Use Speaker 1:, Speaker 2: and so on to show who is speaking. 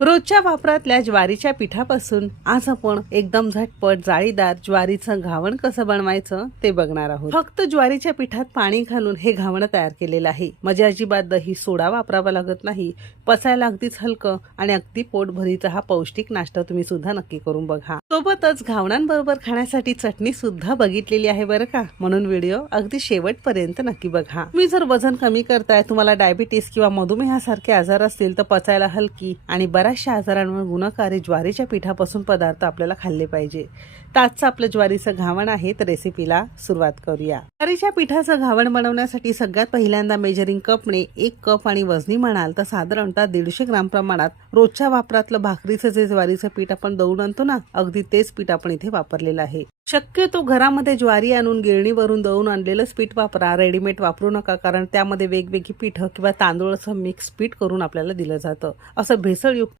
Speaker 1: रोजच्या वापरातल्या ज्वारीच्या पिठापासून आज आपण एकदम झटपट जाळीदार ज्वारीचं घावण कसं बनवायचं ते बघणार आहोत. फक्त ज्वारीच्या पिठात पाणी घालून हे घावण तयार केलेलं आहे. म्हणजे अजिबात दही सोडा वापरावा लागत नाही. पचायला अगदीच हलकं आणि अगदी पोटभरीचा हा पौष्टिक नाश्ता तुम्ही सुद्धा नक्की करून बघा. सोबतच घावणांबरोबर खाण्यासाठी चटणी सुद्धा बघितलेली आहे बरं का? म्हणून व्हिडिओ अगदी शेवटपर्यंत नक्की बघा. तुम्ही जर वजन कमी करताय तुम्हाला डायबिटीस किंवा मधुमेहासारखे आजार असतील तर पचायला हलकी आणि बऱ्याचशा आजारांवर गुणकारी ज्वारीच्या पिठापासून पदार्थ आपल्याला खाल्ले पाहिजे. ताजचं आपलं ज्वारीचं घावण आहे तर रेसिपीला सुरुवात करूया. ज्वारीच्या पिठाचं घावण बनवण्यासाठी सगळ्यात पहिल्यांदा मेजरिंग कपने एक कप आणि वजनी म्हणाल तर साधारणतः दीडशे ग्राम प्रमाणात रोजच्या वापरातलं भाकरीचं जे ज्वारीचं पीठ आपण दळून आणतो ना अगदी तेच पीठ आपण इथे वापरलेलं आहे. शक्यतो घरामध्ये ज्वारी आणून गिरणीवरून दळून आणलेलंच पीठ वापरा रेडीमेड वापरू नका कारण त्यामध्ये वेगवेगळी पीठं किंवा तांदूळाचं मिक्स पीठ करून आपल्याला दिलं जातं. असं भेसळयुक्त